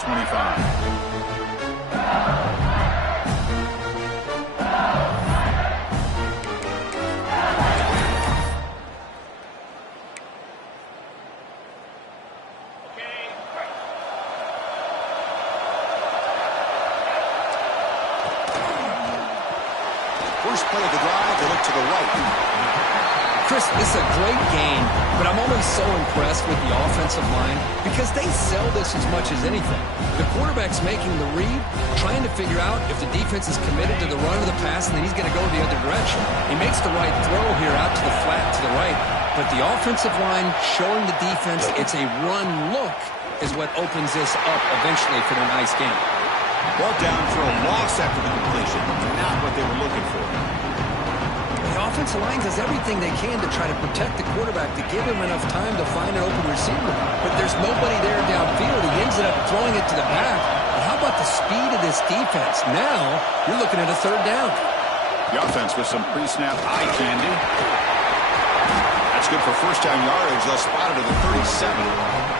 25. First play of the drive, they look to the right. Chris, this is a great game, but I'm always so impressed with the offensive line because they sell this as much as anything. The quarterback's making the read, trying to figure out if the defense is committed to the run or the pass, and then he's going to go the other direction. He makes the right throw here out to the flat to the right, but the offensive line showing the defense it's a run look is what opens this up eventually for their nice game. Brought down for a loss after the completion. Not what they were looking for. The offensive line does everything they can to try to protect the quarterback to give him enough time to find an open receiver. But there's nobody there downfield. He ends up throwing it to the back. But how about the speed of this defense? Now you're looking at a third down. The offense with some pre-snap eye candy. That's good for first down yardage. They'll spot it at the 37.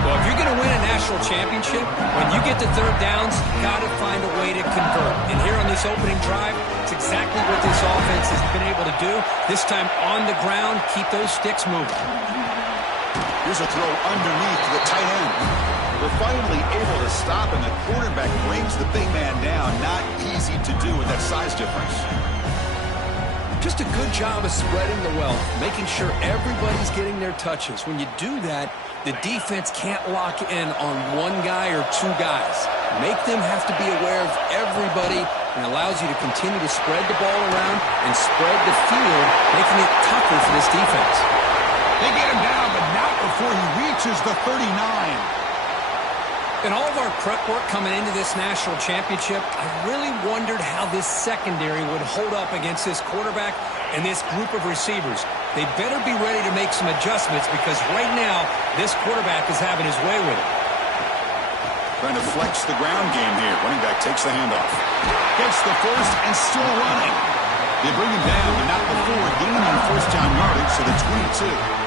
Well, if you're going to win a national championship, when you get to third downs, you got to find a way to convert. And here on this opening drive, it's exactly what this offense has been able to do. This time on the ground, keep those sticks moving. Here's a throw underneath to the tight end. They're finally able to stop, and the quarterback brings the big man down. Not easy to do with that size difference. Just a good job of spreading the wealth, making sure everybody's getting their touches. When you do that, the defense can't lock in on one guy or two guys. Make them have to be aware of everybody and allows you to continue to spread the ball around and spread the field, making it tougher for this defense. They get him down, but not before he reaches the 39. In all of our prep work coming into this national championship, I really wondered how this secondary would hold up against this quarterback and this group of receivers. They better be ready to make some adjustments because right now, this quarterback is having his way with it. Trying to flex the ground game here. Running back takes the handoff. Gets the first and still running. They bring him down, but not before gaining first down yardage to the 22.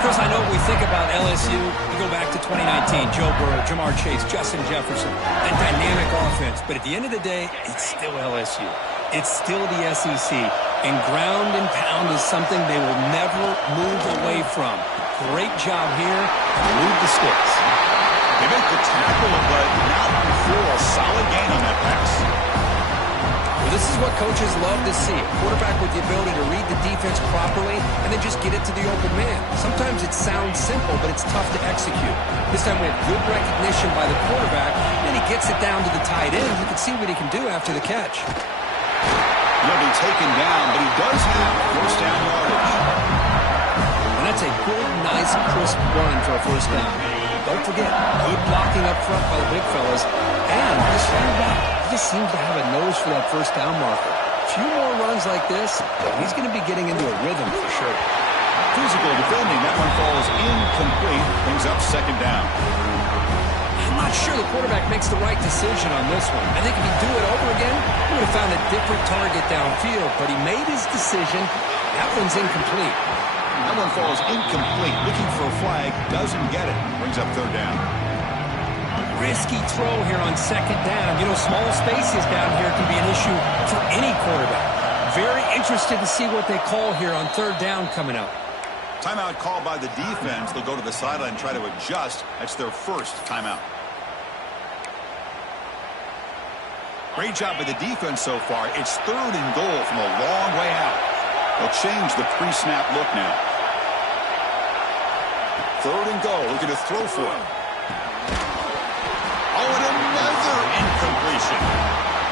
Chris, I know we think about LSU. You go back to 2019, Joe Burrow, Jamar Chase, Justin Jefferson, that dynamic offense. But at the end of the day, it's still LSU. It's still the SEC. And ground and pound is something they will never move away from. Great job here. Move the sticks. They make the tackle, but not before a solid gain on that pass. Well, this is what coaches love to see. A quarterback with the ability to read the defense properly and then just get it to the open man. Sometimes it sounds simple, but it's tough to execute. This time we have good recognition by the quarterback. Then he gets it down to the tight end. You can see what he can do after the catch. He'll be taken down, but he does have first down yardage. And that's a good, nice, crisp run for a first down. Don't forget, good blocking up front by the big fellas. And this running back, he just seems to have a nose for that first down marker. A few more runs like this, he's going to be getting into a rhythm for sure. Physical defending. That one falls incomplete. Brings up second down. I'm not sure the quarterback makes the right decision on this one. I think if he'd do it over again, he would have found a different target downfield. But he made his decision. That one's incomplete. That one falls incomplete. Looking for a flag. Doesn't get it. Brings up third down. Risky throw here on second down. You know, small spaces down here can be an issue for any quarterback. Very interested to see what they call here on third down coming up. Timeout called by the defense. They'll go to the sideline and try to adjust. That's their first timeout. Great job by the defense so far. It's third and goal from a long way out. They'll change the pre-snap look now. Third and goal. Looking to throw for it. Oh, and another incompletion.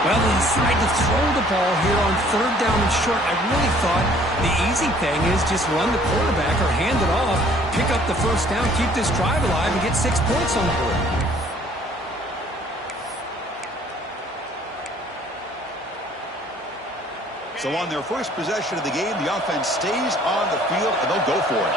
Well, they decide to throw the ball here on third down and short. I really thought the easy thing is just run the quarterback or hand it off, pick up the first down, keep this drive alive, and get 6 points on the board. So on their first possession of the game, the offense stays on the field, and they'll go for it.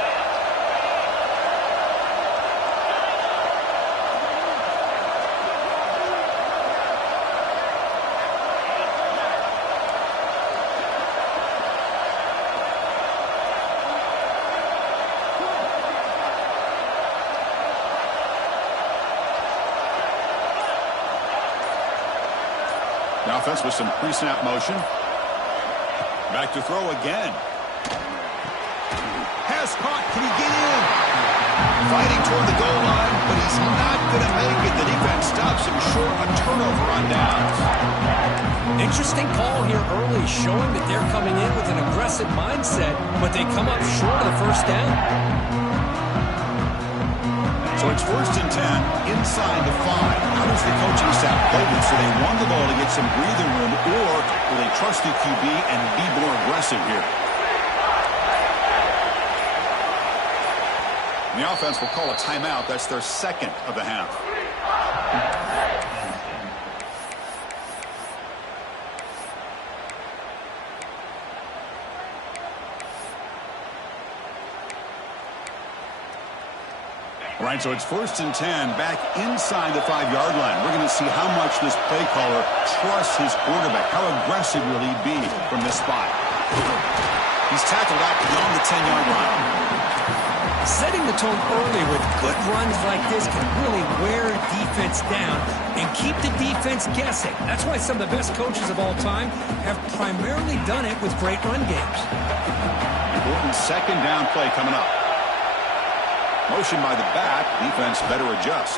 The offense with some pre-snap motion. Back to throw again. Pass caught. Can he get in? Fighting toward the goal line, but he's not going to make it. The defense stops him short. A turnover on downs. Interesting call here early, showing that they're coming in with an aggressive mindset, but they come up short of the first down. So it's 1st and 10, inside the 5. How does the coaching staff play this? Do they want the ball to get some breathing room, or will they trust the QB and be more aggressive here? And the offense will call a timeout. That's their second of the half. All right, so it's 1st and 10, back inside the 5-yard line. We're going to see how much this play caller trusts his quarterback. How aggressive will he be from this spot? He's tackled out beyond the 10-yard line. Setting the tone early with good runs like this can really wear defense down and keep the defense guessing. That's why some of the best coaches of all time have primarily done it with great run games. Important 2nd down play coming up. Motion by the back. Defense better adjust.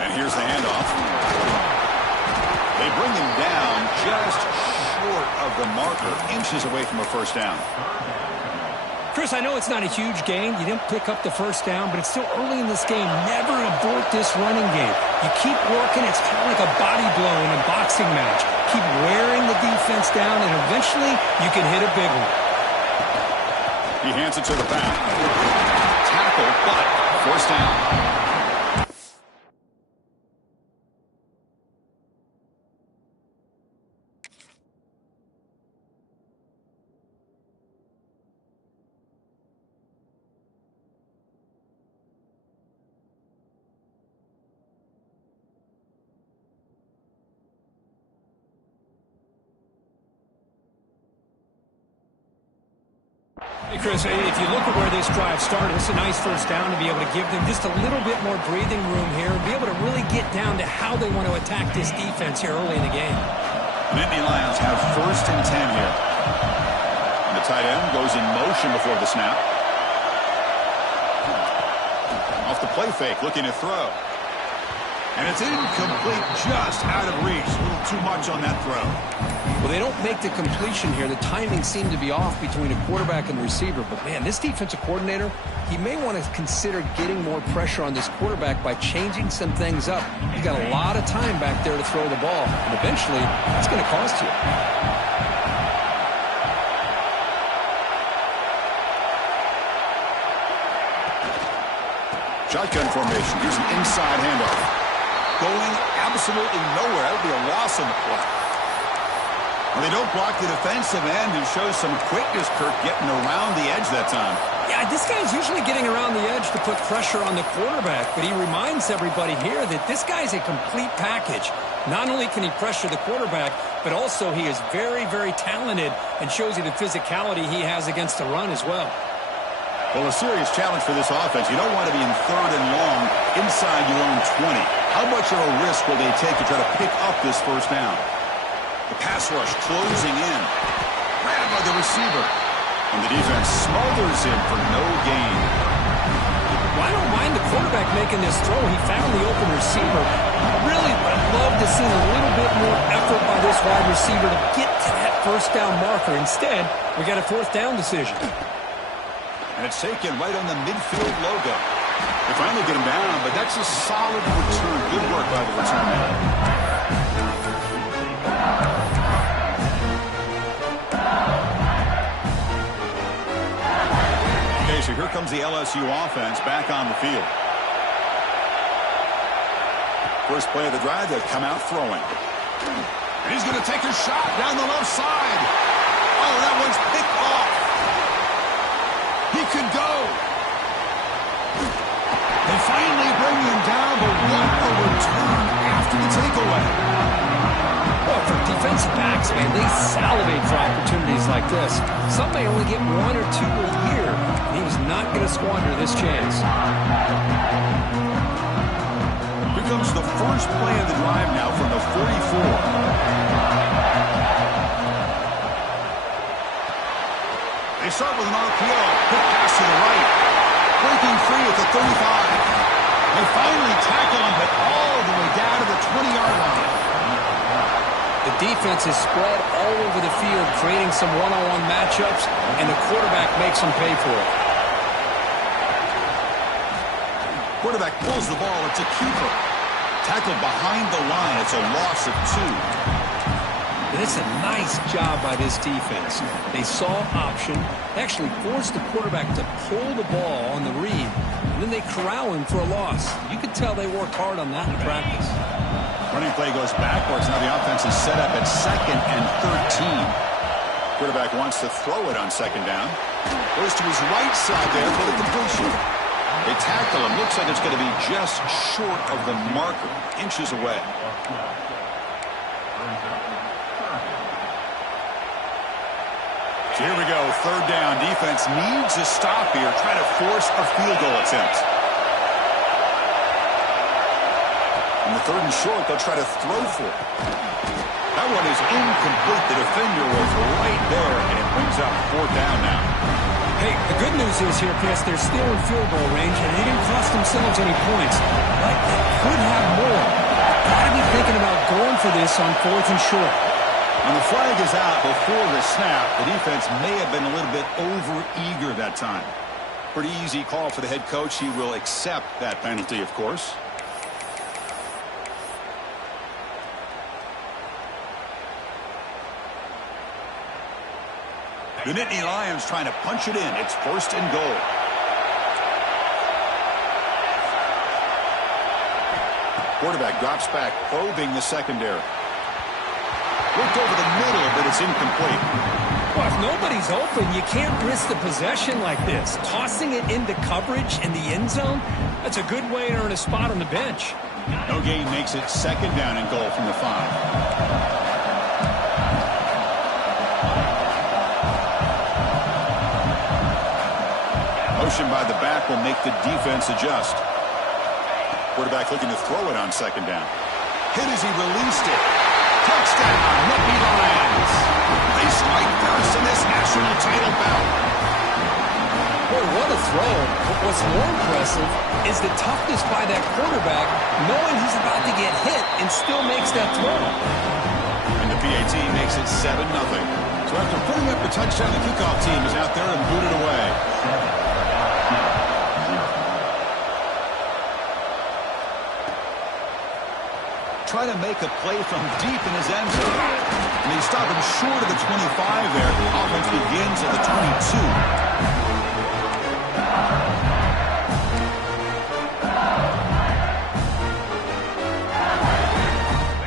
And here's the handoff. They bring him down just short of the marker, inches away from a first down. Chris, I know it's not a huge gain. You didn't pick up the first down, but it's still early in this game. Never abort this running game. You keep working. It's kind of like a body blow in a boxing match. Keep wearing the defense down, and eventually you can hit a big one. He hands it to the back. Tackle, but first down. Hey, Chris, if you look at where this drive started, it's a nice first down to be able to give them just a little bit more breathing room here and be able to really get down to how they want to attack this defense here early in the game. Nittany Lions have 1st and 10 here. And the tight end goes in motion before the snap. Off the play fake, looking to throw. And it's incomplete, just out of reach. A little too much on that throw. Well, they don't make the completion here. The timing seemed to be off between a quarterback and the receiver. But, man, this defensive coordinator, he may want to consider getting more pressure on this quarterback by changing some things up. He's got a lot of time back there to throw the ball. And eventually, it's going to cost you. Shotgun formation. Here's an inside handoff. Going absolutely nowhere. That would be a loss on the play. Well, they don't block the defensive end and show some quickness, Kirk, getting around the edge that time. Yeah, this guy's usually getting around the edge to put pressure on the quarterback, but he reminds everybody here that this guy's a complete package. Not only can he pressure the quarterback, but also he is very, very talented and shows you the physicality he has against the run as well. Well, a serious challenge for this offense. You don't want to be in 3rd and long inside your own 20. How much of a risk will they take to try to pick up this first down? The pass rush closing in. Grabbed by the receiver. And the defense smothers him for no gain. Well, I don't mind the quarterback making this throw. He found the open receiver. Really, I'd love to see a little bit more effort by this wide receiver to get to that first down marker. Instead, we got a 4th down decision. And it's taken right on the midfield logo. They finally get him down, but that's a solid return. Good work by the return man. Okay, so here comes the LSU offense back on the field. First play of the drive, they've come out throwing. And he's going to take a shot down the left side. Oh, that one's picked off. He could go. They finally bring him down, but what a return after the takeaway. Well, for defensive backs, man, they salivate for opportunities like this. Some may only get 1 or 2 a year, and he was not going to squander this chance. Here comes the first play of the drive now from the 44. They start with an RPO. Quick pass to the right. Breaking free at the 35. They finally tackle him, but all the way down to the 20-yard line. The defense is spread all over the field, creating some one-on-one matchups, and the quarterback makes them pay for it. Quarterback pulls the ball. It's a keeper. Tackled behind the line. It's a loss of 2. And it's a nice job by this defense. They saw option, actually forced the quarterback to pull the ball on the read, and then they corral him for a loss. You could tell they worked hard on that in practice. Running play goes backwards. Now the offense is set up at 2nd and 13. Quarterback wants to throw it on 2nd down. Goes to his right side there for the completion. They tackle him. Looks like it's going to be just short of the marker, inches away. So here we go, 3rd down. Defense needs a stop here, trying to force a field goal attempt. On the 3rd and short, they'll try to throw for it. That one is incomplete. The defender was right there, and it brings up 4th down now. Hey, the good news is here, Chris, they're still in field goal range, and they didn't cost themselves any points. But they could have more. Got to be thinking about going for this on 4th and short. When the flag is out before the snap, the defense may have been a little bit over-eager that time. Pretty easy call for the head coach. He will accept that penalty, of course. The Nittany Lions trying to punch it in. It's 1st and goal. Quarterback drops back, probing the secondary. Looked over the middle, but it's incomplete. Well, if nobody's open, you can't risk the possession like this. Tossing it into coverage in the end zone, that's a good way to earn a spot on the bench. No gain makes it 2nd down and goal from the 5. Motion by the back will make the defense adjust. Quarterback looking to throw it on 2nd down. Hit as he released it. Touchdown, Nittany Lions. They strike first in this national title bout. Boy, what a throw. But what's more impressive is the toughness by that quarterback, knowing he's about to get hit and still makes that throw. And the PAT makes it 7-0. So after putting up the touchdown, the kickoff team is out there and booted away. Trying to make a play from deep in his end zone. And they stop him short of the 25 there. The offense begins at the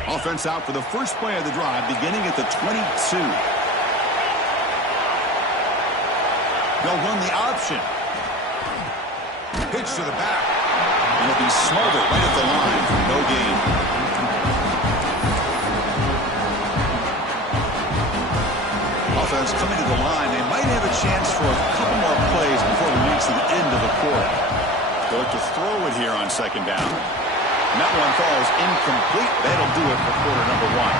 22. Offense out for the first play of the drive, beginning at the 22. They'll run the option. Pitch to the back. And it'll be smothered right at the line for no gain. Offense coming to the line. They might have a chance for a couple more plays before we reach the end of the quarter. They look to throw it here on 2nd down. And that one falls incomplete. That'll do it for quarter number 1.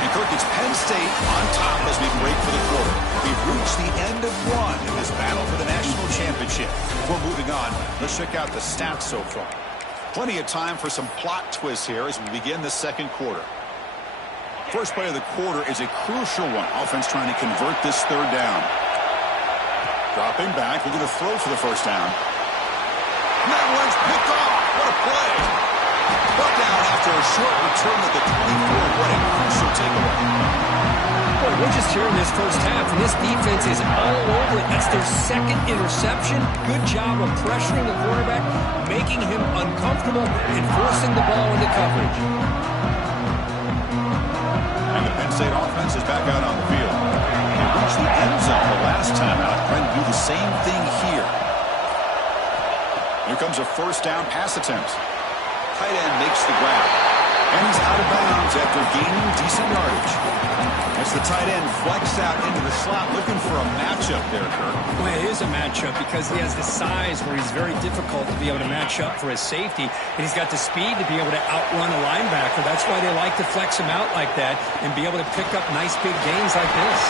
And Kirk, it's Penn State on top as we break for the quarter. We've reached the end of 1 in this battle for the national championship. Before moving on, let's check out the stats so far. Plenty of time for some plot twists here as we begin the 2nd quarter. First play of the quarter is a crucial one. Offense trying to convert this 3rd down. Dropping back, looking to throw for the 1st down. And that one's picked off. What a play. Brought down after a short return at the 24. What a crucial takeaway. Boy, we're just here in this first half, and this defense is all over it. That's their 2nd interception. Good job of pressuring the quarterback, making him uncomfortable, and forcing the ball into coverage. And the Penn State offense is back out on the field. They reached the end zone the last time out, trying to do the same thing here. Here comes a 1st down pass attempt. Tight end makes the grab. And he's out of bounds after gaining decent yardage. As the tight end flexed out into the slot, looking for a matchup there, Kirk. Well, it is a matchup because he has the size where he's very difficult to be able to match up for his safety, and he's got the speed to be able to outrun a linebacker. linebacker. That's why they like to flex him out like that and be able to pick up nice big gains like this.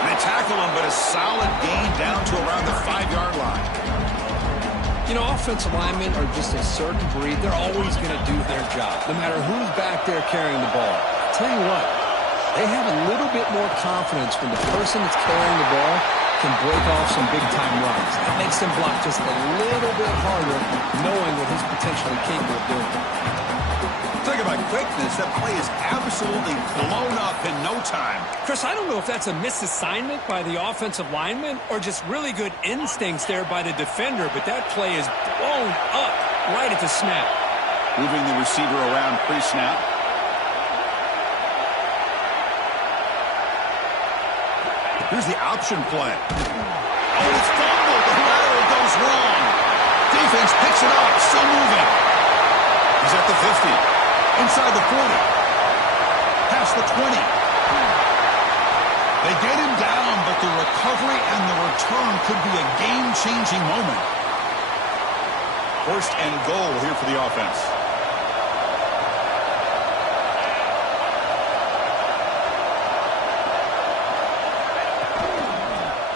And they tackle him, but a solid gain down to around the 5-yard line. You know, offensive linemen are just a certain breed. They're always going to do their job, no matter who's back there carrying the ball. I'll tell you what, they have a little bit more confidence when the person that's carrying the ball can break off some big-time runs. That makes them block just a little bit harder, knowing what he's potentially capable of doing. Talk about quickness. That play is absolutely blown up in no time. Chris, I don't know if that's a misassignment by the offensive lineman or just really good instincts there by the defender, but that play is blown up right at the snap. Moving the receiver around pre-snap. Here's the option play. Oh, it's fumbled. The lateral goes wrong. Defense picks it up. Still moving. He's at the 50. Inside the 40. Past the 20. They get him down, but the recovery and the return could be a game-changing moment. First and goal here for the offense.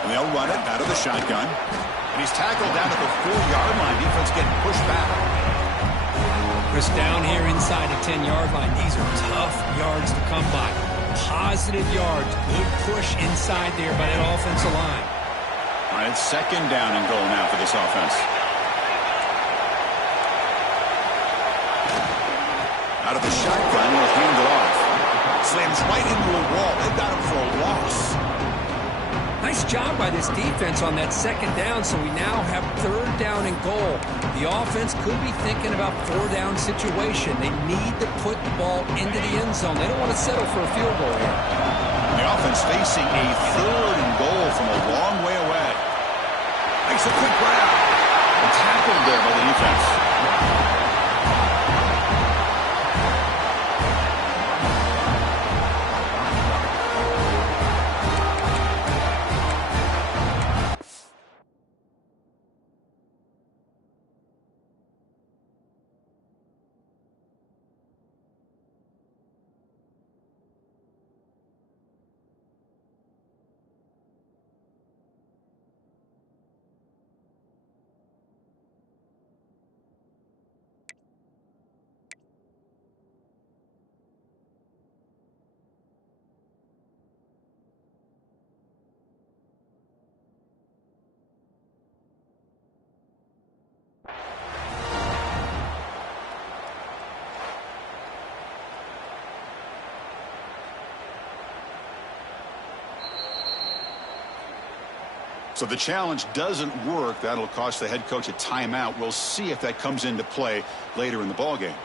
They'll run it out of the shotgun. And he's tackled down at the 4-yard line. Defense getting pushed back. Chris, down here inside the 10-yard line, these are tough yards to come by. Positive yards. Good push inside there by that offensive line. All right, it's second down and goal now for this offense. Out of the shotgun, he'll hand it off. Slams right into a wall. They've got him for a loss. Nice job by this defense on that second down, so we now have third down and goal. The offense could be thinking about 4-down situation. They need to put the ball into the end zone. They don't want to settle for a field goal here. The offense facing a third and goal from a long way away. Makes a quick grab. And tackled there by the defense. So the challenge doesn't work. That'll cost the head coach a timeout. We'll see if that comes into play later in the ballgame.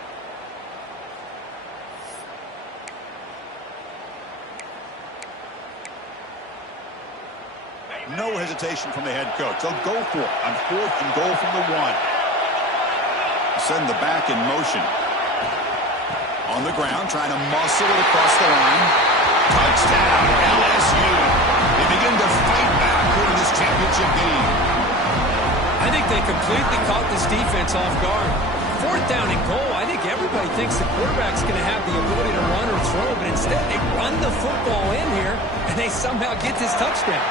No hesitation from the head coach. They'll go for it on fourth and goal from the 1. Send the back in motion. On the ground, trying to muscle it across the line. Touchdown, LSU. They begin to fight back over this championship game. I think they completely caught this defense off guard. Fourth down and goal. I think everybody thinks the quarterback's going to have the ability to run or throw, but instead they run the football in here, and they somehow get this touchdown.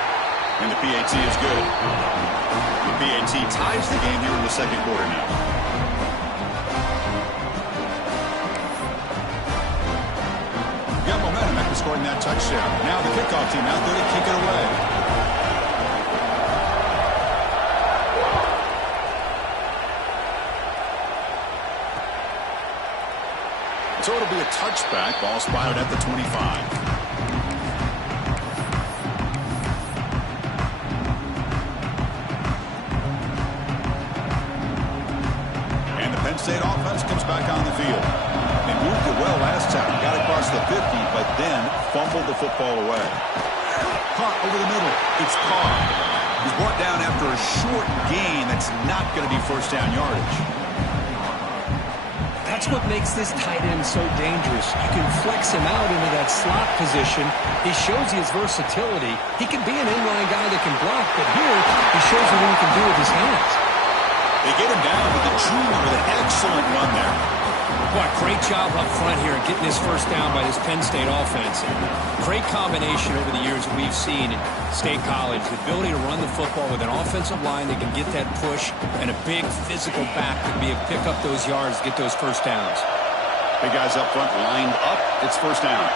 And the PAT is good. The PAT ties the game here in the second quarter now. Got momentum after scoring that touchdown. Now the kickoff team out there to kick it away. So it'll be a touchback. Ball spotted at the 25. State offense comes back on the field. They moved it well last time. Got across the 50, but then fumbled the football away. Caught over the middle. It's Carr. He's brought down after a short gain that's not going to be first down yardage. That's what makes this tight end so dangerous. You can flex him out into that slot position. He shows his versatility. He can be an inline guy that can block, but here he shows you what he can do with his hands. They get him down with the junior with an excellent run there. Boy, great job up front here in getting this first down by this Penn State offense. Great combination over the years that we've seen in State College. The ability to run the football with an offensive line that can get that push and a big physical back that can be able to pick up those yards to get those first downs. Big guys up front lined up. It's first down.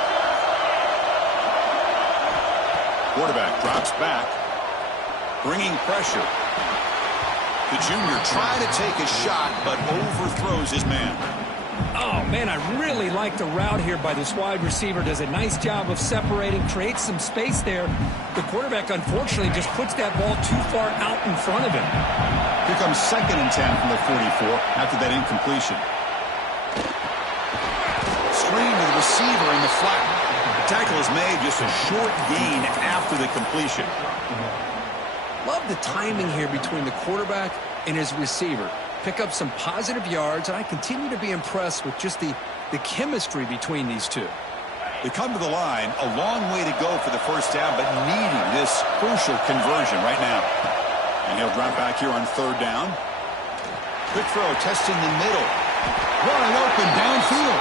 Quarterback drops back, bringing pressure. The junior trying to take a shot, but overthrows his man. Oh, man, I really like the route here by this wide receiver. Does a nice job of separating, creates some space there. The quarterback, unfortunately, just puts that ball too far out in front of him. Here comes 2nd and 10 from the 44 after that incompletion. Screen to the receiver in the flat. The tackle is made, just a short gain after the completion. Love the timing here between the quarterback and his receiver. Pick up some positive yards, and I continue to be impressed with just the chemistry between these two. They come to the line, a long way to go for the first down, but needing this crucial conversion right now. And he'll drop back here on 3rd down. Quick throw, testing the middle. Wide open downfield.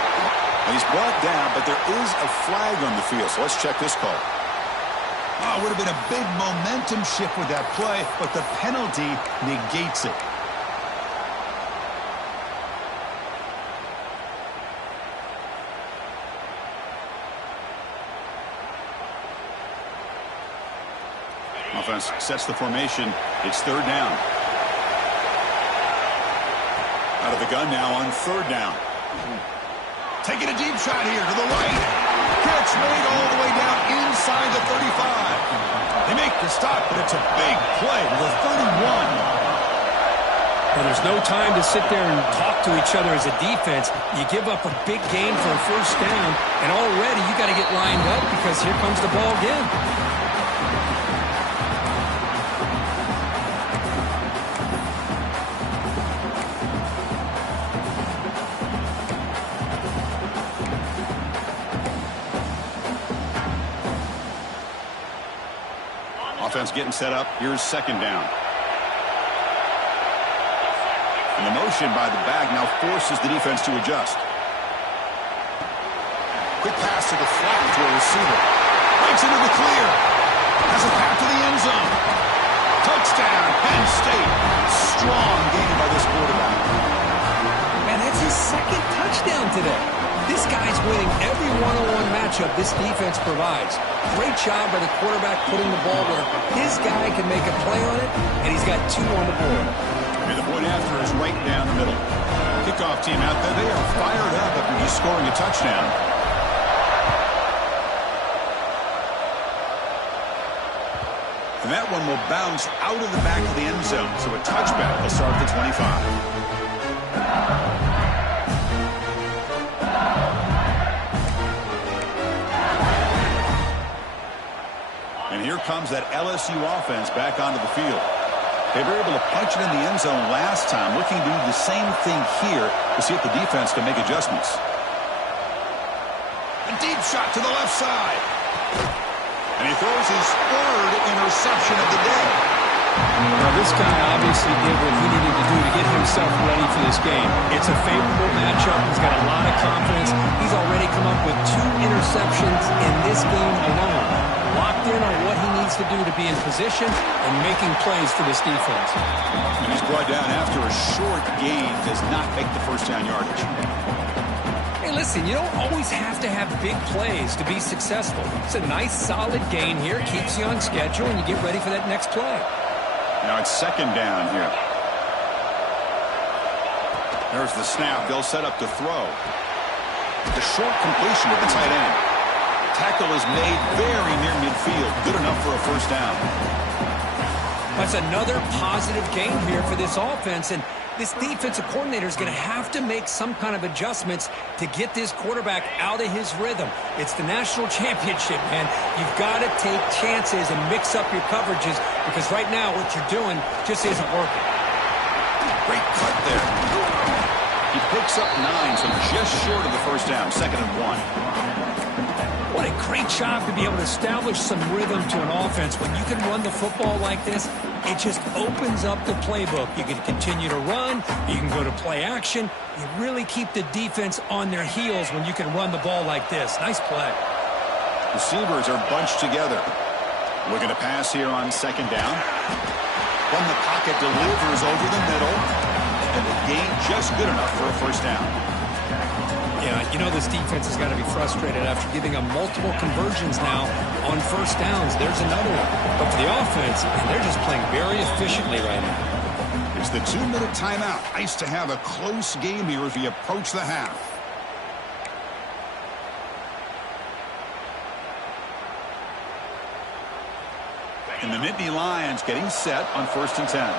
And he's brought down, but there is a flag on the field, so let's check this call. Oh, it would have been a big momentum shift with that play, but the penalty negates it. Offense sets the formation. It's 3rd down. Out of the gun now on 3rd down. Taking a deep shot here to the right. Catch made all the way down inside the 35. They make the stop, but it's a big play with a 31. Well, there's no time to sit there and talk to each other as a defense. You give up a big gain for a first down, and already you got to get lined up because here comes the ball again. Offense getting set up. Here's 2nd down. And the motion by the back now forces the defense to adjust. Quick pass to the flat to a receiver. Breaks into the clear. Has a path to the end zone. Touchdown, Penn State. Strong game by this quarterback. Man, that's his 2nd touchdown today. This guy's winning every one-on-one matchup this defense provides. Great job by the quarterback putting the ball where his guy can make a play on it, and he's got 2 on the board. And the point after is right down the middle. Kickoff team out there, they are fired up after just scoring a touchdown. And that one will bounce out of the back of the end zone, so a touchback will start at the 25. And here comes that LSU offense back onto the field. They were able to punch it in the end zone last time, looking to do the same thing here to see if the defense can make adjustments. A deep shot to the left side. And he throws his 3rd interception of the day. Now, this guy obviously did what he needed to do to get himself ready for this game. It's a favorable matchup. He's got a lot of confidence. He's already come up with 2 interceptions in this game alone. Locked in on what he needs to do to be in position and making plays for this defense. And he's brought down after a short gain, does not make the first down yardage. Hey, listen, you don't always have to have big plays to be successful. It's a nice, solid gain here, keeps you on schedule, and you get ready for that next play. Now it's 2nd down here. There's the snap. They'll set up to throw. The short completion to the tight end. Tackle is made very near midfield. Good enough for a first down. That's another positive gain here for this offense, and this defensive coordinator is going to have to make some kind of adjustments to get this quarterback out of his rhythm. It's the national championship, man. You've got to take chances and mix up your coverages because right now what you're doing just isn't working. Great cut there. He picks up 9, so just short of the first down, 2nd and 1. What a great job to be able to establish some rhythm to an offense. When you can run the football like this, it just opens up the playbook. You can continue to run. You can go to play action. You really keep the defense on their heels when you can run the ball like this. Nice play. Receivers are bunched together. Looking to pass here on second down. From the pocket, delivers over the middle. And the gain just good enough for a first down. Yeah, you know this defense has got to be frustrated after giving them multiple conversions now on first downs. There's another one. But for the offense, man, they're just playing very efficiently right now. It's the 2-minute timeout. Nice to have a close game here as we approach the half. And the Nittany Lions getting set on 1st and 10.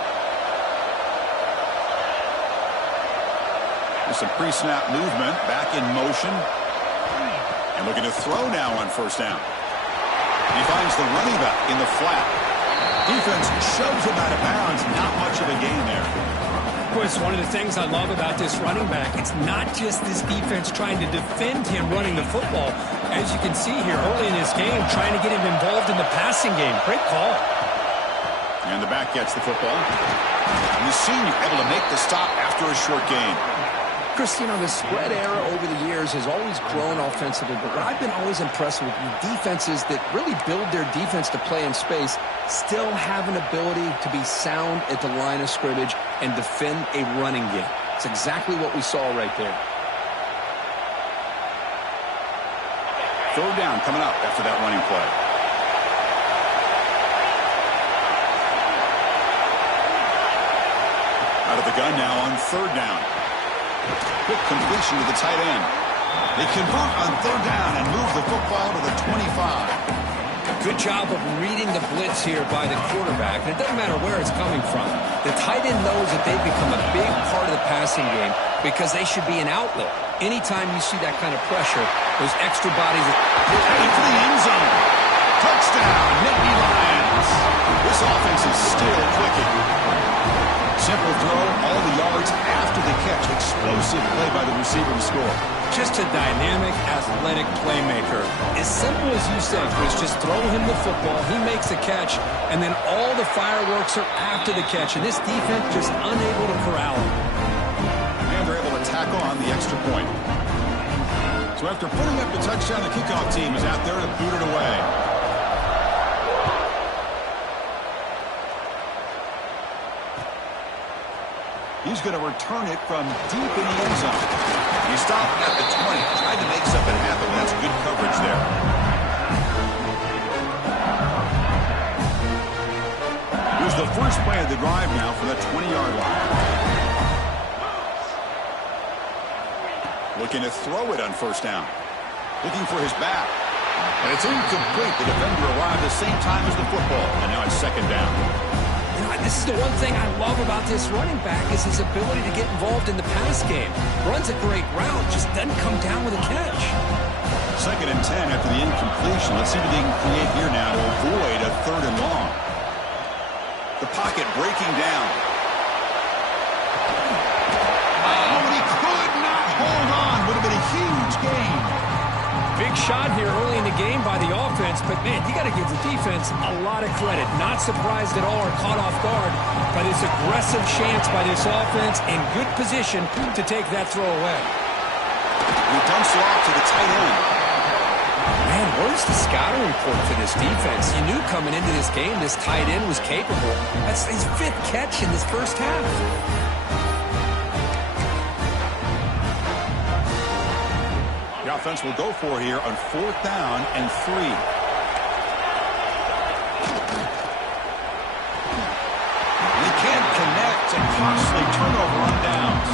Some pre-snap movement, back in motion. And looking to throw now on 1st down. He finds the running back in the flat. Defense shoves him out of bounds. Not much of a gain there. Boy, it's one of the things I love about this running back. It's not just this defense trying to defend him running the football. As you can see here early in this game, trying to get him involved in the passing game. Great call. And the back gets the football. And the senior able to make the stop after a short gain. Chris, you know, the spread era over the years has always grown offensively, but what I've been always impressed with defenses that really build their defense to play in space still have an ability to be sound at the line of scrimmage and defend a running game. It's exactly what we saw right there. 3rd down coming up after that running play. Out of the gun now on 3rd down. Quick completion to the tight end. They convert on 3rd down and move the football to the 25. Good job of reading the blitz here by the quarterback. And it doesn't matter where it's coming from. The tight end knows that they've become a big part of the passing game because they should be an outlet. Anytime you see that kind of pressure, those extra bodies into the end zone. Touchdown, Nittany Lions. This offense is still clicking. Simple throw, all the yards after the catch. Explosive play by the receiver to score. Just a dynamic, athletic playmaker. As simple as you said, Chris, just throw him the football, he makes a catch, and then all the fireworks are after the catch, and this defense just unable to corral him. And they're able to tackle on the extra point. So after putting up the touchdown, the kickoff team is out there to boot it away. He's going to return it from deep in the end zone. He stopped at the 20. Tried to make something happen. That's good coverage there. Here's the first play of the drive now for the 20-yard line. Looking to throw it on 1st down. Looking for his back. And it's incomplete. The defender arrived at the same time as the football. And now it's 2nd down. You know, this is the one thing I love about this running back is his ability to get involved in the pass game. Runs a great route, just doesn't come down with a catch. 2nd and 10 after the incompletion. Let's see what they can create here now to avoid a 3rd and long. The pocket breaking down. Oh, and he could not hold on. Would have been a huge gain. Big shot here early in the game by the offense, but, man, you got to give the defense a lot of credit. Not surprised at all or caught off guard by this aggressive chance by this offense in good position to take that throw away. He dumps it off to the tight end. Man, where's the scouting report for this defense? You knew coming into this game this tight end was capable. That's his 5th catch in this first half. The offense will go for here on 4th down and 3. They can't connect. A costly turnover on downs.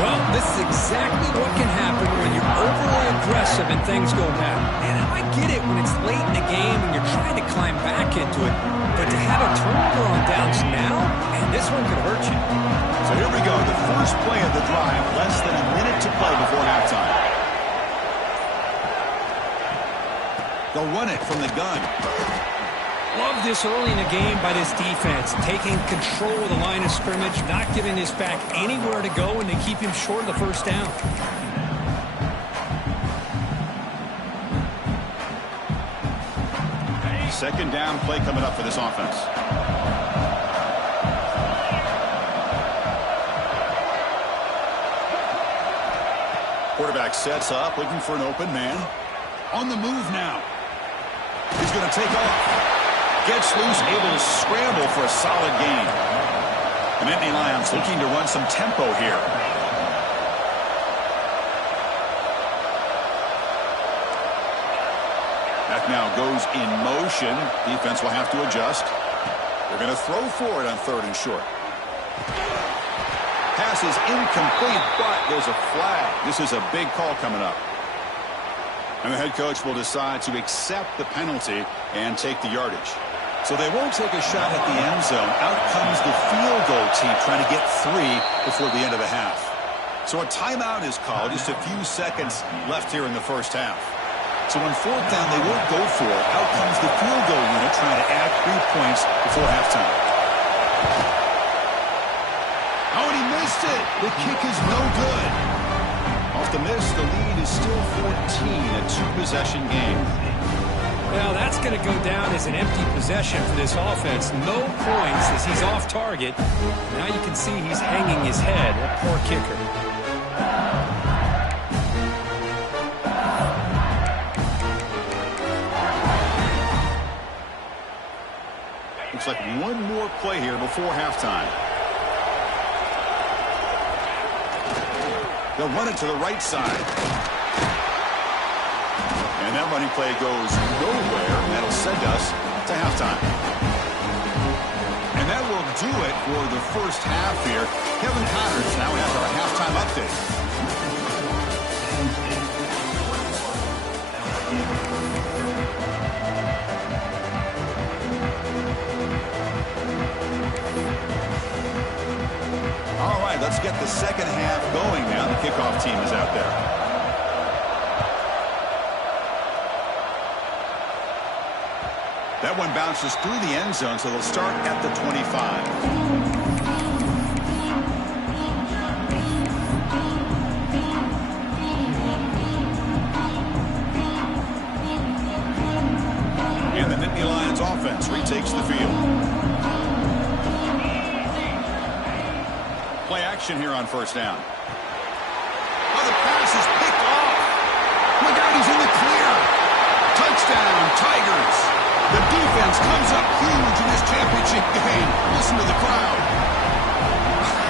Well, this is exactly what can happen when you're overly aggressive and things go bad. And I get it when it's late in the game and you're trying to climb back into it. But to have a turnover on downs now, and this one could hurt you. So here we go. The first play of the drive. Less than a minute to play before halftime. They'll run it from the gun. Love this early in the game by this defense, taking control of the line of scrimmage, not giving this back anywhere to go, and they keep him short of the first down. Second down play coming up for this offense. quarterback sets up, looking for an open man. On the move now. He's going to take off. Gets loose, able to scramble for a solid gain. The Nittany Lions looking to run some tempo here. That now goes in motion. Defense will have to adjust. They're going to throw for it on 3rd and short. Pass is incomplete, but there's a flag. This is a big call coming up. And the head coach will decide to accept the penalty and take the yardage. So they won't take a shot at the end zone. Out comes the field goal team trying to get 3 before the end of the half. So a timeout is called. Just a few seconds left here in the first half. So on 4th down, they won't go for it. Out comes the field goal unit trying to add 3 points before halftime. Oh, and he missed it. The kick is no good. Off the miss, the lead is still 14, a 2-possession game. Well, that's going to go down as an empty possession for this offense. No points as he's off target. Now you can see he's hanging his head. A poor kicker. Looks like one more play here before halftime. They'll run it to the right side. And that running play goes nowhere, and that'll send us to halftime. And that will do it for the first half here. Kevin Connors now has our halftime update. All right, let's get the second half going now. The kickoff team is out there. That one bounces through the end zone, so they'll start at the 25. And the Nittany Lions offense retakes the field. Play action here on 1st down. Oh, the pass is picked off. Look out, he's in the clear. Touchdown, Tigers. The defense comes up huge in this championship game. Listen to the crowd.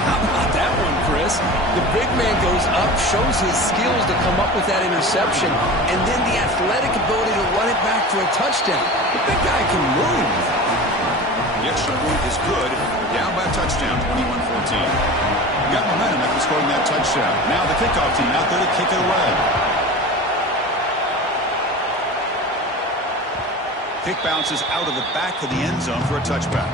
How about that one, Chris? The big man goes up, shows his skills to come up with that interception, and then the athletic ability to run it back for a touchdown. The big guy can move. The extra point is good. Down by a touchdown, 21-14. Got momentum after scoring that touchdown. Now the kickoff team out there to kick it away. Kick bounces out of the back of the end zone for a touchback.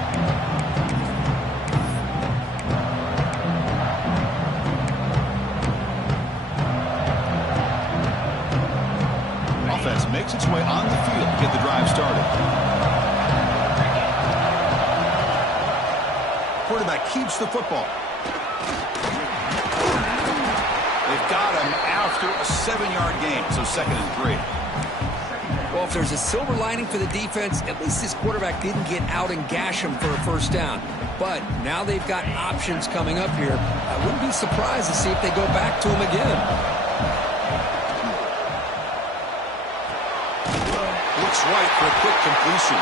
Offense makes its way on the field to get the drive started. Quarterback keeps the football. They've got him after a 7-yard gain, so 2nd and 3. Well, if there's a silver lining for the defense, at least this quarterback didn't get out and gash him for a 1st down. But now they've got options coming up here. I wouldn't be surprised to see if they go back to him again. Looks right for a quick completion.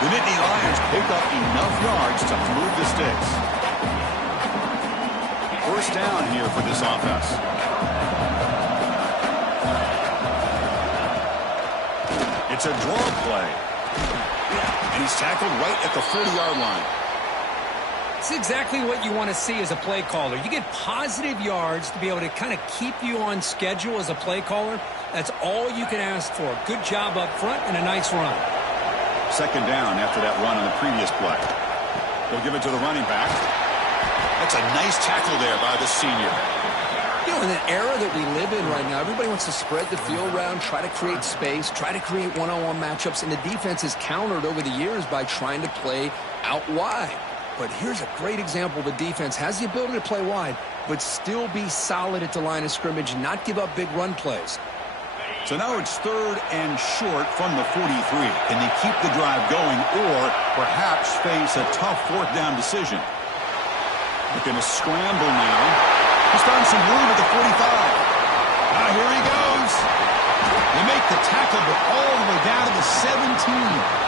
The Nittany Lions pick up enough yards to move the sticks. 1st down here for this offense. It's a draw play. And he's tackled right at the 40-yard line. It's exactly what you want to see as a play caller. You get positive yards to be able to kind of keep you on schedule as a play caller. That's all you can ask for. Good job up front and a nice run. 2nd down after that run on the previous play. They'll give it to the running back. That's a nice tackle there by the senior. You know, in an era that we live in right now, everybody wants to spread the field around, try to create space, try to create one-on-one matchups, and the defense is countered over the years by trying to play out wide. But here's a great example. The defense has the ability to play wide, but still be solid at the line of scrimmage, not give up big run plays. So now it's 3rd and short from the 43. Can they keep the drive going or perhaps face a tough 4th down decision? They're going to scramble now. He's found some room at the 45. Here he goes. They make the tackle, but all the way down to the 17.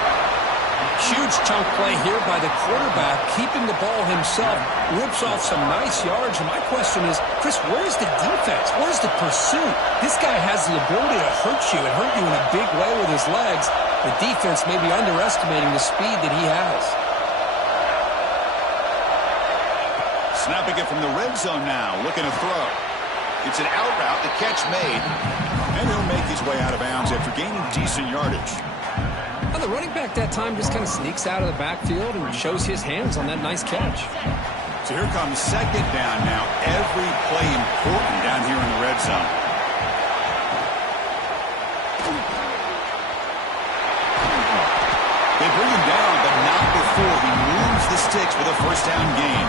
Huge chunk play here by the quarterback, keeping the ball himself, rips off some nice yards. And my question is, Chris, where's the defense? Where's the pursuit? This guy has the ability to hurt you and hurt you in a big way with his legs. The defense may be underestimating the speed that he has. Snapping it from the red zone now, looking to throw. It's an out route, the catch made, and he'll make his way out of bounds after gaining decent yardage. Well, the running back that time just kind of sneaks out of the backfield and shows his hands on that nice catch. So here comes second down now. Every play important down here in the red zone. They bring him down, but not before he moves the sticks for the first down gain.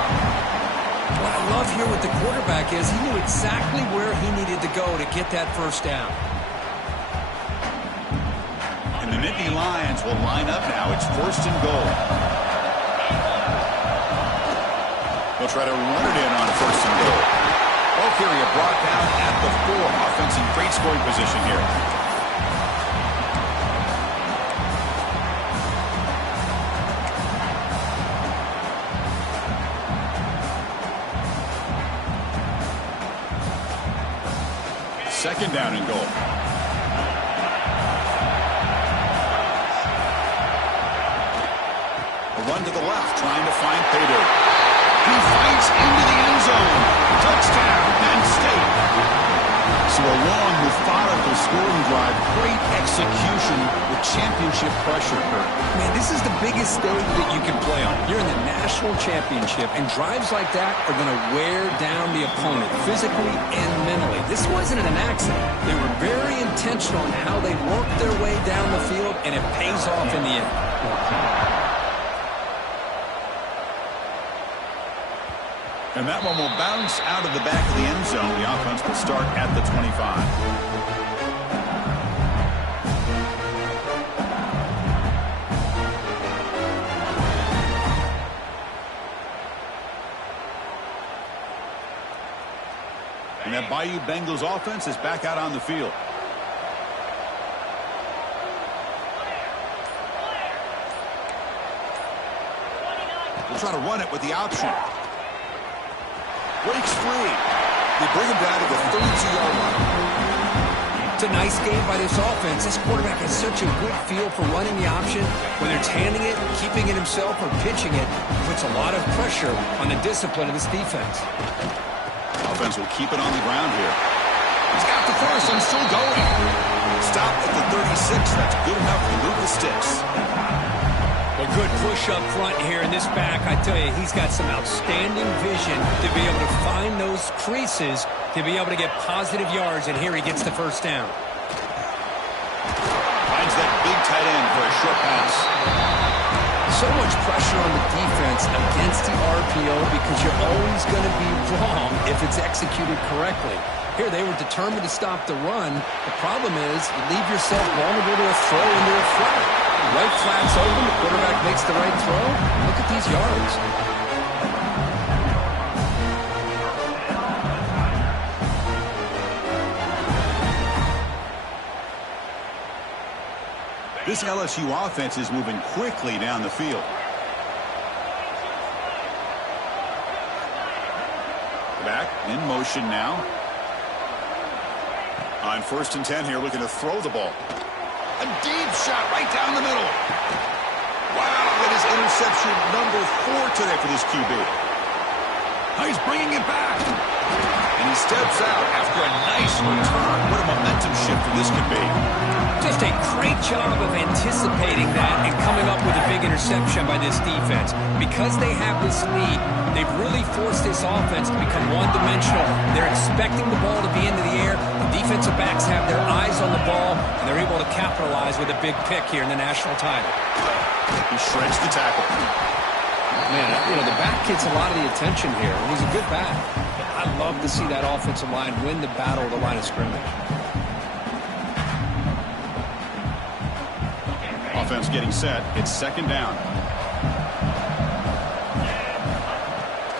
What I love here with the quarterback is he knew exactly where he needed to go to get that first down. And the Nittany Lions will line up now. It's first and goal. They'll try to run it in on first and goal. O'Carrier brought down at the 4. Offense in great scoring position here. Second down and goal. Run to the left, trying to find payday. He fights into the end zone. Touchdown, Penn State. So a long, methodical scoring drive. Great execution with championship pressure. Man, this is the biggest stage that you can play on. You're in the national championship, and drives like that are going to wear down the opponent physically and mentally. This wasn't an accident. They were very intentional in how they worked their way down the field, and it pays off in the end. And that one will bounce out of the back of the end zone. The offense will start at the 25. And that Bayou Bengals offense is back out on the field. We'll try to run it with the option. Breaks free. They bring him down to the 32-yard line. It's a nice game by this offense. This quarterback has such a good feel for running the option. Whether it's handing it, keeping it himself, or pitching it, puts a lot of pressure on the discipline of this defense. Offense will keep it on the ground here. He's got the first and still going. Stop at the 36. That's good enough to move the sticks. A good push up front here in this back. I tell you, he's got some outstanding vision to be able to find those creases, to be able to get positive yards, and here he gets the first down. Finds that big tight end for a short pass. So much pressure on the defense against the RPO because you're always going to be wrong if it's executed correctly. Here, they were determined to stop the run. The problem is you leave yourself vulnerable to a throw into a flat. The right flat's open. The quarterback makes the right throw. Look at these yards. This LSU offense is moving quickly down the field. Back in motion now. On first and 10 here, looking to throw the ball. A deep shot right down the middle. Wow, that is interception number 4 today for this QB. Now he's bringing it back. And he steps out after a nice return. What a momentum shifter this could be. Just a great job of anticipating that and coming up with a big interception by this defense. Because they have this lead, they've really forced this offense to become one-dimensional. They're expecting the ball to be into the air. The defensive backs have their eyes on the ball, and they're able to capitalize with a big pick here in the national title. He shreds the tackle. Man, you know, the back gets a lot of the attention here, and he's a good back. I love to see that offensive line win the battle at the line of scrimmage. Offense getting set. It's second down.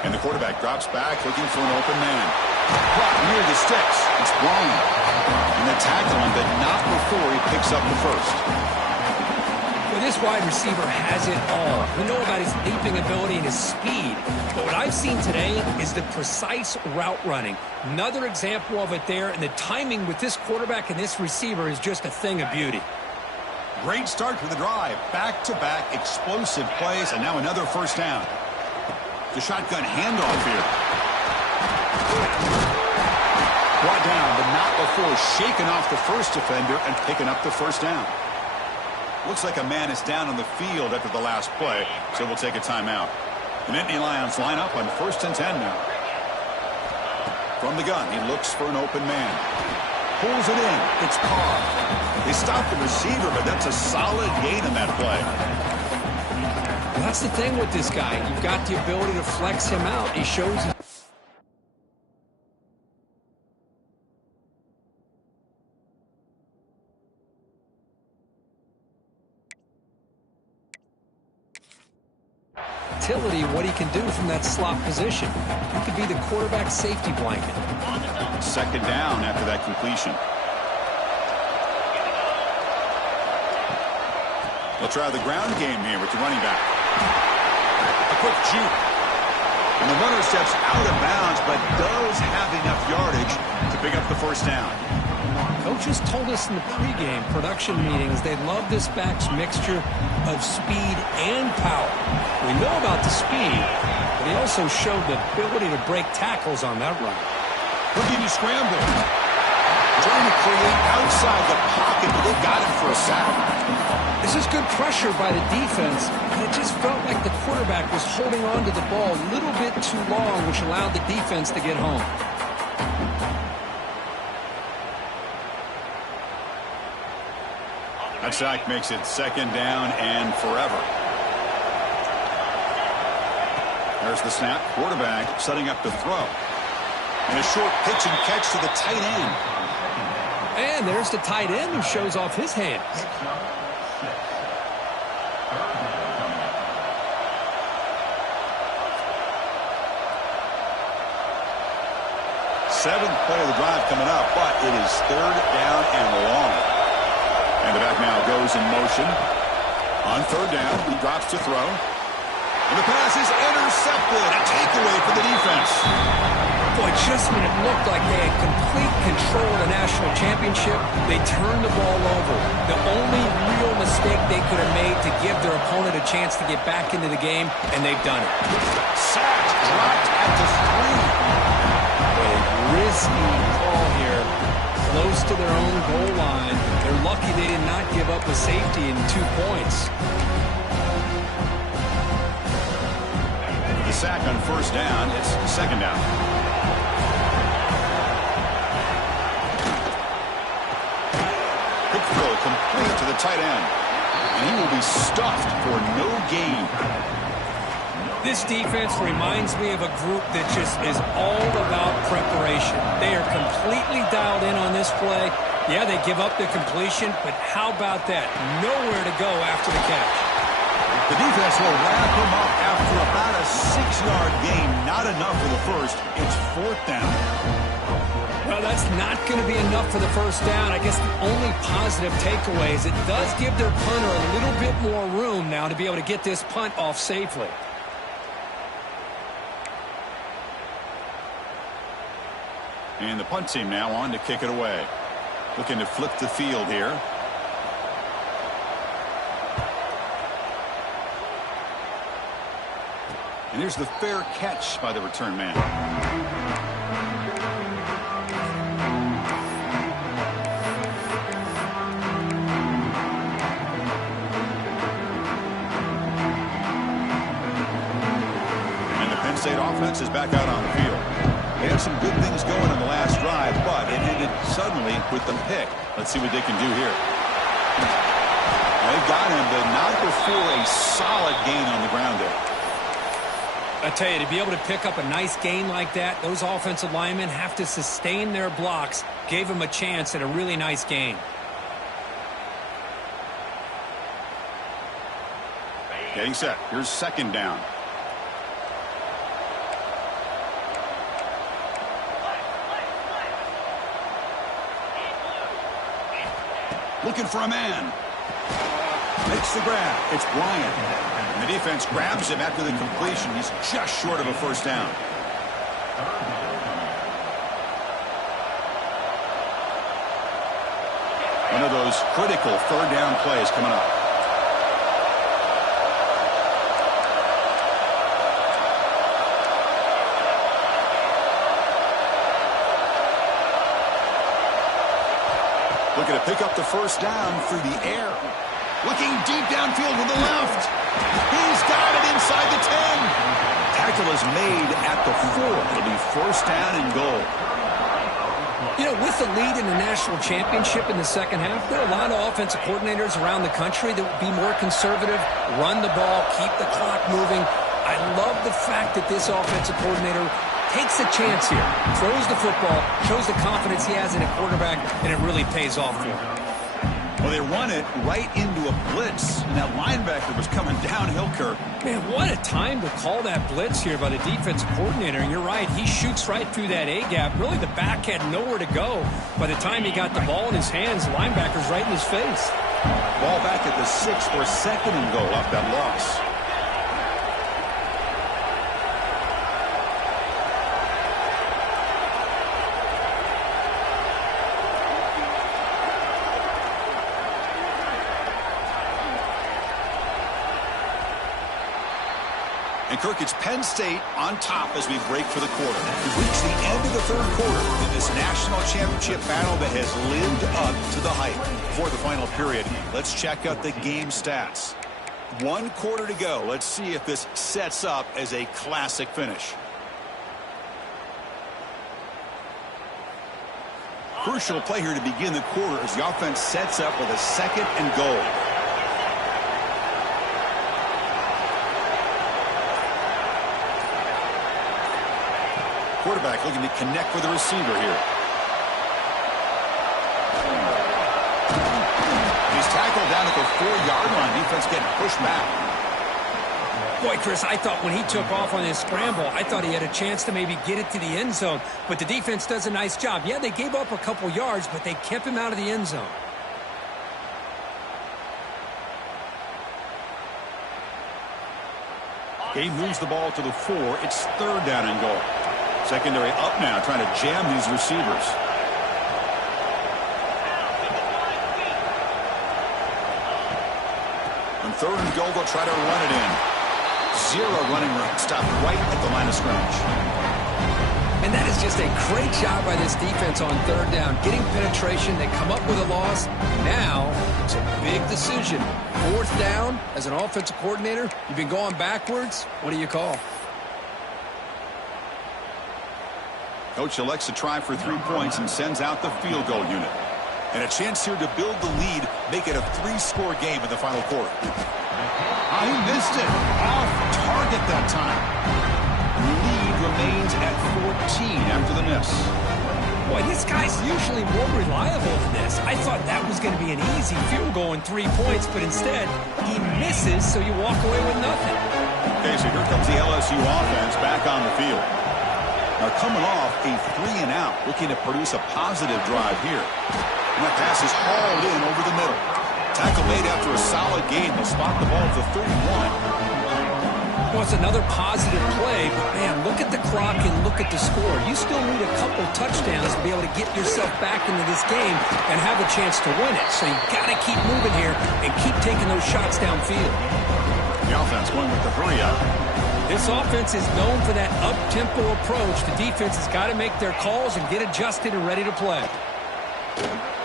And the quarterback drops back looking for an open man. Caught near the sticks. It's blown. And the tackle him, but not before he picks up the first. Well, this wide receiver has it all. We know about his leaping ability and his speed. But what I've seen today is the precise route running. Another example of it there, and the timing with this quarterback and this receiver is just a thing of beauty. Great start to the drive. Back-to-back explosive plays, and now another first down. The shotgun handoff here. Brought down, but not before shaking off the first defender and picking up the first down. Looks like a man is down on the field after the last play, so we'll take a timeout. The Nittany Lions line up on 1st and 10 now. From the gun, he looks for an open man. Pulls it in. It's Carr. They stopped the receiver, but that's a solid gain in that play. Well, that's the thing with this guy. You've got the ability to flex him out. He shows what he can do from that slot position. He could be the quarterback safety blanket. 2nd down after that completion. They'll try the ground game here with the running back. A quick juke. And the runner steps out of bounds, but does have enough yardage to pick up the first down. Coaches told us in the pregame production meetings they love this back's mixture of speed and power. We know about the speed, but he also showed the ability to break tackles on that run. Looking to scramble. Trying to create outside the pocket, but they got him for a sack. This is good pressure by the defense, and it just felt like the quarterback was holding on to the ball a little bit too long, which allowed the defense to get home. That sack makes it 2nd down and forever. There's the snap. Quarterback setting up the throw. And a short pitch and catch to the tight end. And there's the tight end who shows off his hands. Seventh play of the drive coming up, but it is 3rd down and long. And the back now goes in motion. On 3rd down, he drops to throw. And the pass is intercepted. A takeaway for the defense. Boy, just when it looked like they had complete control of the national championship, they turned the ball over. The only real mistake they could have made to give their opponent a chance to get back into the game, and they've done it. Sacked, dropped at the 3. A risky call here. Close to their own goal line. They're lucky they did not give up a safety in 2 points. The sack on 1st down. It's 2nd down. Quick throw complete to the tight end. And he will be stuffed for no gain. This defense reminds me of a group that just is all about preparation. They are completely dialed in on this play. Yeah, they give up the completion, but how about that? Nowhere to go after the catch. The defense will wrap him up after about a 6-yard gain. Not enough for the first. It's 4th down. Well, that's not going to be enough for the first down. I guess the only positive takeaway is it does give their punter a little bit more room now to be able to get this punt off safely. And the punt team now on to kick it away. Looking to flip the field here. And here's the fair catch by the return man. And the Penn State offense is back out on the field. They had some good things going on the last drive, but it ended suddenly with the pick. Let's see what they can do here. They've got him, but not before a solid gain on the ground there. I tell you, to be able to pick up a nice gain like that, those offensive linemen have to sustain their blocks. Gave them a chance at a really nice gain. Getting set. Here's 2nd down. Looking for a man. Makes the grab. It's Bryant. And the defense grabs him after the completion. He's just short of a first down. One of those critical third down plays coming up. Looking to pick up the first down through the air. Looking deep downfield with the left. He's got it inside the 10. Tackle is made at the 4. It'll be first down and goal. You know, with the lead in the national championship in the second half, there are a lot of offensive coordinators around the country that would be more conservative, run the ball, keep the clock moving. I love the fact that this offensive coordinator takes a chance here, throws the football, shows the confidence he has in a quarterback, and it really pays off for him. Well, they run it right into a blitz, and that linebacker was coming downhill, Kirk. Man, what a time to call that blitz here by the defensive coordinator. And you're right, he shoots right through that A-gap. Really, the back had nowhere to go. By the time he got the ball in his hands, the linebacker's right in his face. Ball back at the 6 for second and goal off that loss. And Kirk, it's Penn State on top as we break for the quarter. We've reached the end of the third quarter in this national championship battle that has lived up to the hype. Before the final period, let's check out the game stats. 1 quarter to go. Let's see if this sets up as a classic finish. Crucial play here to begin the quarter as the offense sets up with a second and goal. Quarterback looking to connect with the receiver here. He's tackled down at the 4-yard line. Defense getting pushed back. Boy, Chris, I thought when he took off on his scramble, I thought he had a chance to maybe get it to the end zone. But the defense does a nice job. Yeah, they gave up a couple yards, but they kept him out of the end zone. He moves the ball to the 4. It's third down and goal. Secondary up now, trying to jam these receivers. On third and goal, they'll try to run it in. 0 running room. Stopped right at the line of scrimmage. And that is just a great job by this defense on third down. Getting penetration, they come up with a loss. Now, it's a big decision. Fourth down, as an offensive coordinator, you've been going backwards. What do you call? Coach elects to try for 3 points and sends out the field goal unit. And a chance here to build the lead, make it a 3-score game in the final quarter. He missed it. Off target that time. Lead remains at 14 after the miss. Boy, this guy's usually more reliable than this. I thought that was going to be an easy field goal in 3 points, but instead, he misses, so you walk away with nothing. Okay, so here comes the LSU offense back on the field. Now coming off a 3-and-out, looking to produce a positive drive here. And that pass is hauled in over the middle. Tackle made after a solid gain. They'll spot the ball at the 31. Well, it's another positive play, but man, look at the clock and look at the score. You still need a couple touchdowns to be able to get yourself back into this game and have a chance to win it. So you've got to keep moving here and keep taking those shots downfield. The offense going with the hurry up. This offense is known for that up-tempo approach. The defense has got to make their calls and get adjusted and ready to play.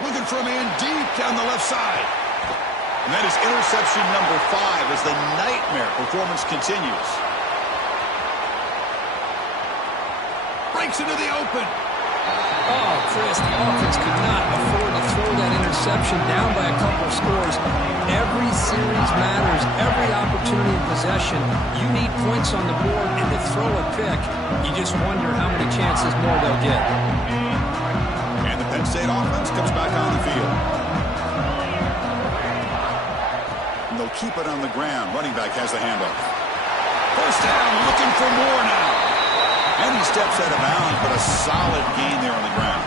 Looking for a man deep down the left side. And that is interception number 5 as the nightmare performance continues. Breaks into the open. Oh, Chris, the offense could not afford to throw that interception down by a couple of scores. Every series matters. Every opportunity in possession. You need points on the board, and to throw a pick, you just wonder how many chances more they'll get. And the Penn State offense comes back on the field. And they'll keep it on the ground. Running back has the handoff. First down, looking for more now. And he steps out of bounds, but a solid gain there on the ground.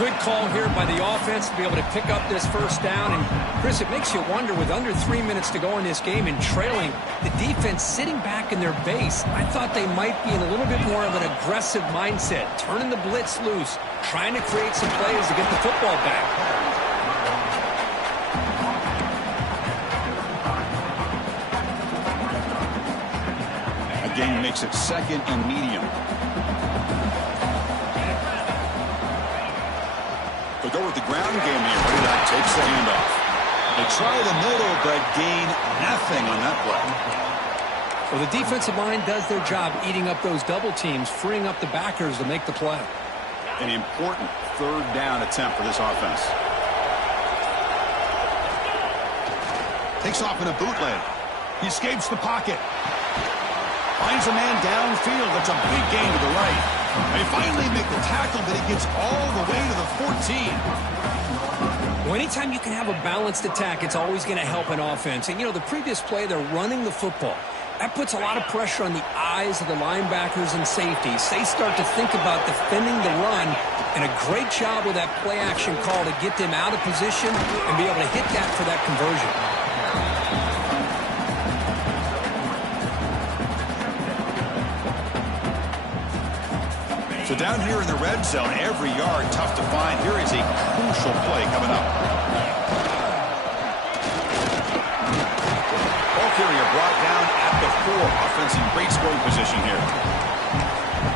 Good call here by the offense to be able to pick up this first down. And, Chris, it makes you wonder, with under 3 minutes to go in this game and trailing, the defense sitting back in their base, I thought they might be in a little bit more of an aggressive mindset, turning the blitz loose, trying to create some plays to get the football back. Again, makes it 2nd and medium. They'll go with the ground game here. Running back takes the handoff. They try the middle, but gain nothing on that play. Well, the defensive line does their job eating up those double teams, freeing up the backers to make the play. An important 3rd down attempt for this offense. Takes off in a bootleg. He escapes the pocket. Finds a man downfield. That's a big gain to the right. They finally make the tackle, but he gets all the way to the 14. Well, anytime you can have a balanced attack, it's always going to help an offense. And, you know, the previous play, they're running the football. That puts a lot of pressure on the eyes of the linebackers and safeties. They start to think about defending the run, and a great job with that play-action call to get them out of position and be able to hit that for that conversion. So down here in the red zone, every yard tough to find. Here is a crucial play coming up. Ball carrier brought down at the 4. Offense in great scoring position here.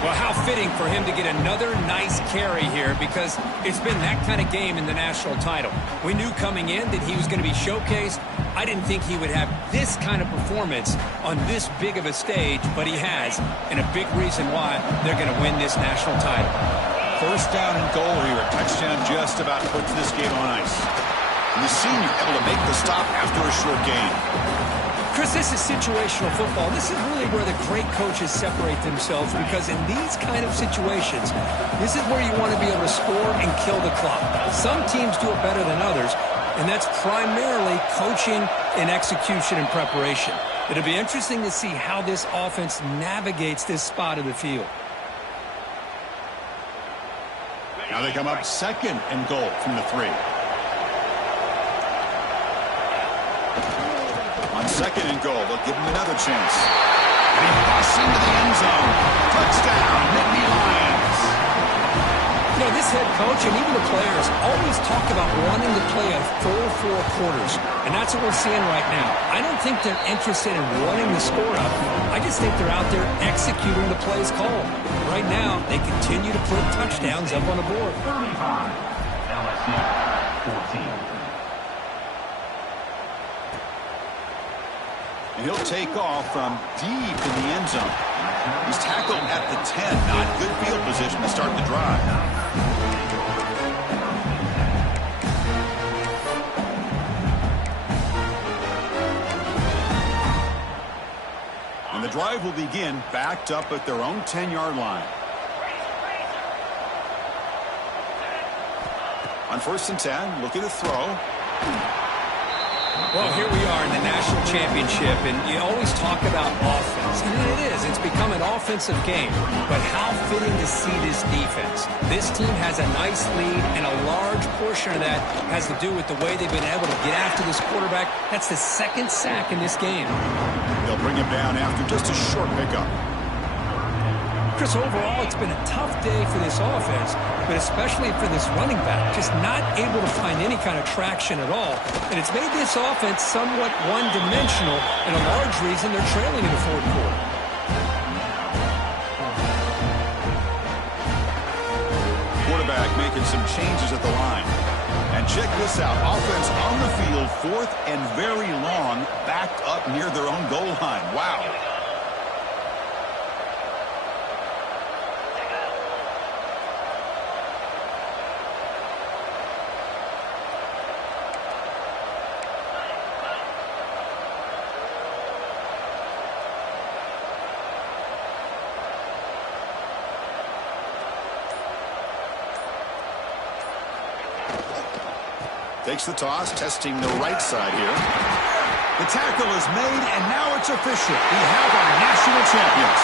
Well, how fitting for him to get another nice carry here, because it's been that kind of game in the national title. We knew coming in that he was going to be showcased. I didn't think he would have this kind of performance on this big of a stage, but he has, and a big reason why they're going to win this national title. 1st down and goal here. A touchdown just about puts this game on ice. And the senior able to make the stop after a short gain. Chris, this is situational football. This is really where the great coaches separate themselves, because in these kind of situations, this is where you want to be able to score and kill the clock. Some teams do it better than others, and that's primarily coaching and execution and preparation. It'll be interesting to see how this offense navigates this spot of the field. Now they come up 2nd and goal from the 3. On 2nd and goal, they'll give him another chance. And he busts into the end zone. Touchdown, Nittany Lions. You know, this head coach and even the players always talk about wanting to play a full 4 quarters, and that's what we're seeing right now. I don't think they're interested in running the score up. I just think they're out there executing the plays called. Right now, they continue to put touchdowns up on the board. 35, LSU, 14. And he'll take off from deep in the end zone. He's tackled at the 10. Not good field position to start the drive. And the drive will begin backed up at their own 10-yard line. On 1st and 10, looking to throw. Well, here we are in the national championship, and you always talk about offense. And it is. It's become an offensive game. But how fitting to see this defense. This team has a nice lead, and a large portion of that has to do with the way they've been able to get after this quarterback. That's the 2nd sack in this game. They'll bring him down after just a short pickup. Chris, overall, it's been a tough day for this offense, but especially for this running back, just not able to find any kind of traction at all. And it's made this offense somewhat one-dimensional, and a large reason they're trailing in the 4th quarter. Quarterback making some changes at the line. And check this out. Offense on the field, 4th and very long, backed up near their own goal line. Wow. Takes the toss, testing the right side here. The tackle is made, and now it's official. We have our national champions.